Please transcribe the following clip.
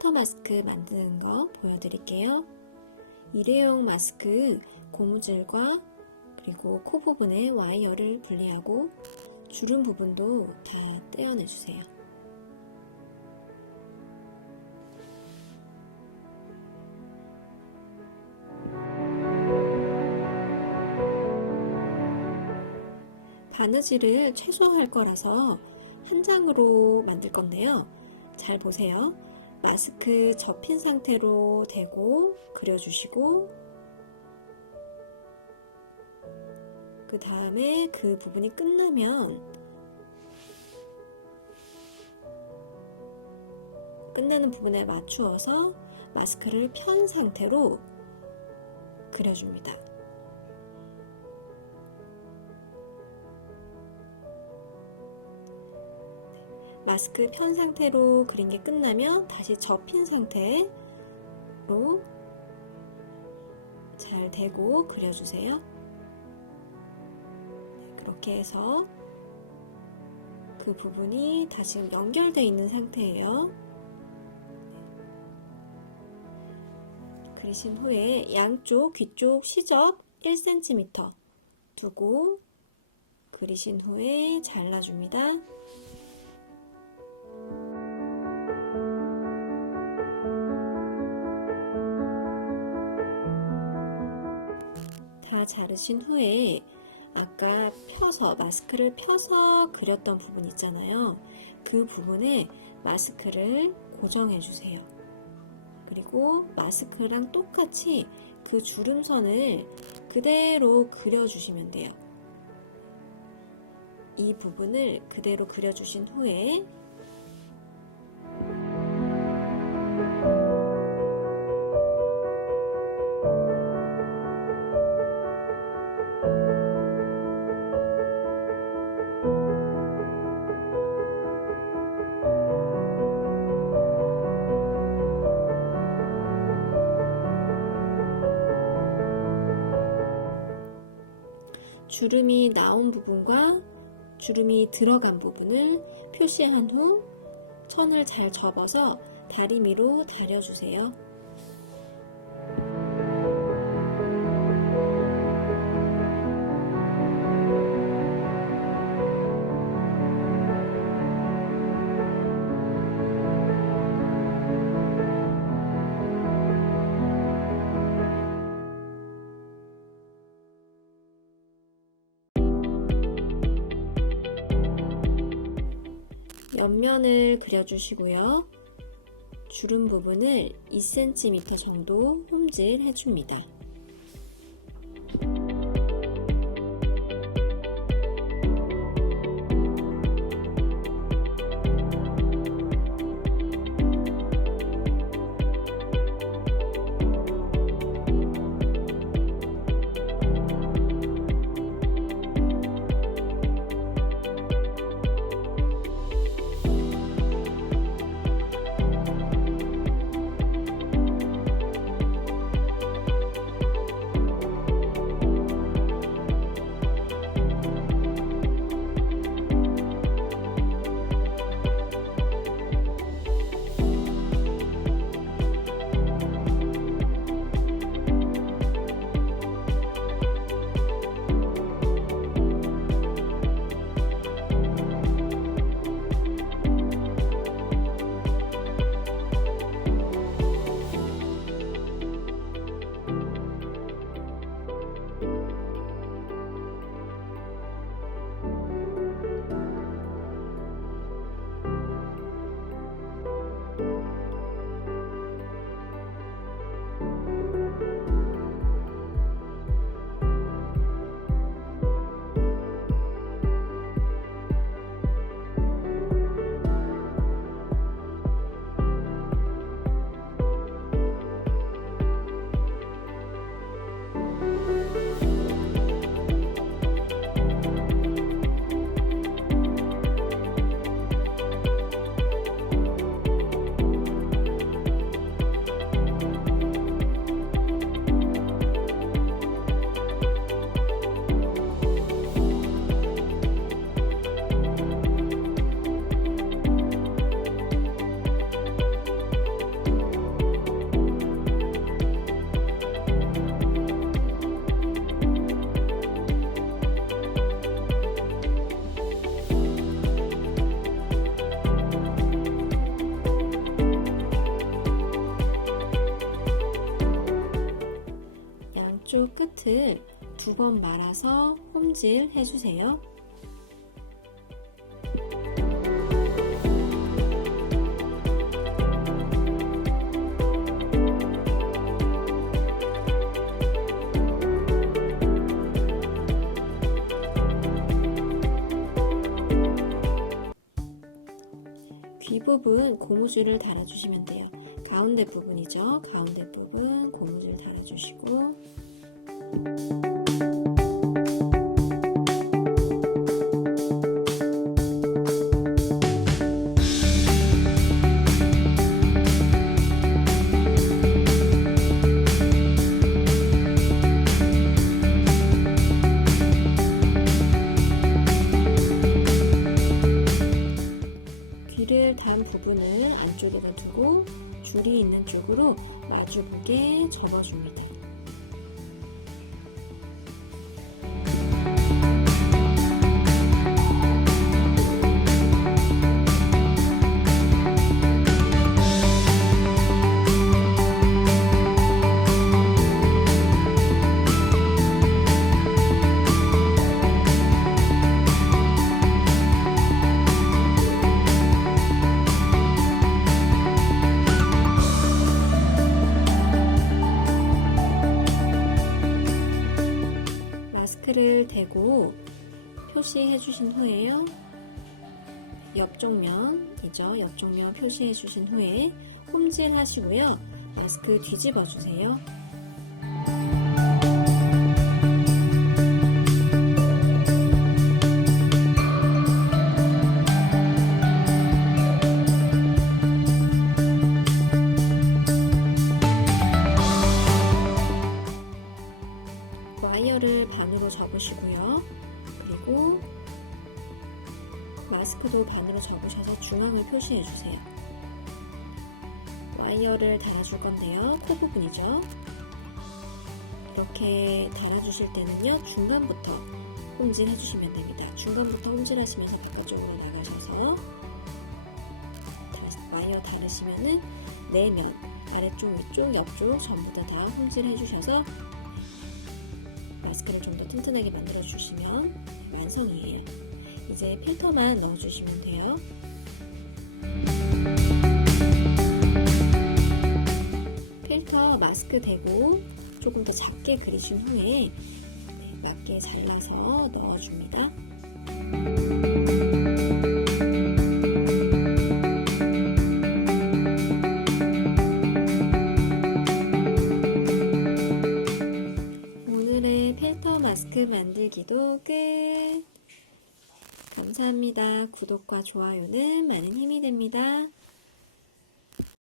필터 마스크 만드는 거 보여드릴게요. 일회용 마스크 고무줄과 그리고 코 부분에 와이어를 분리하고 주름 부분도 다 떼어내주세요. 바느질을 최소화할 거라서 한 장으로 만들 건데요. 잘 보세요. 마스크 접힌 상태로 대고 그려주시고 그 다음에 그 부분이 끝나면 끝나는 부분에 맞추어서 마스크를 편 상태로 그려줍니다. 마스크 편 상태로 그린 게 끝나면 다시 접힌 상태로 잘 대고 그려주세요. 네, 그렇게 해서 그 부분이 다시 연결되어 있는 상태예요. 그리신 후에 양쪽 귀 쪽 시접 1cm 두고 그리신 후에 잘라줍니다. 자르신 후에 아까 펴서 마스크를 펴서 그렸던 부분 있잖아요. 그 부분에 마스크를 고정해 주세요. 그리고 마스크랑 똑같이 그 주름선을 그대로 그려주시면 돼요. 이 부분을 그대로 그려주신 후에 주름이 나온 부분과 주름이 들어간 부분을 표시한 후 천을 잘 접어서 다리미로 다려주세요. 옆면을 그려주시고요. 주름 부분을 2cm 정도 홈질 해줍니다. 쪽 끝을 두 번 말아서 홈질 해주세요. 귀 부분 고무줄을 달아주시면 돼요. 가운데 부분이죠. 가운데 부분 고무줄 달아주시고 줄이 있는 쪽으로 마주보게 접어줍니다. 표시해 주신 후에요. 옆쪽 면이죠. 옆쪽 면 표시해 주신 후에 홈질 하시고요. 마스크 뒤집어 주세요. 마스크도 반으로 접으셔서 중앙을 표시해 주세요. 와이어를 달아줄 건데요. 코 부분이죠. 이렇게 달아주실 때는요. 중간부터 홈질 해 주시면 됩니다. 중간부터 홈질하시면서 바깥쪽으로 나가셔서 다- 와이어 달으시면은 내면 아래쪽, 위쪽, 옆쪽 전부 다 다 홈질 해 주셔서 마스크를 좀 더 튼튼하게 만들어 주시면 완성이에요. 이제 필터만 넣어 주시면 돼요. 필터 마스크 대고 조금 더 작게 그리신 후에 네, 맞게 잘라서 넣어줍니다. 오늘의 필터 마스크 만들기도 끝. 감사합니다. 구독과 좋아요는 많은 힘이 됩니다.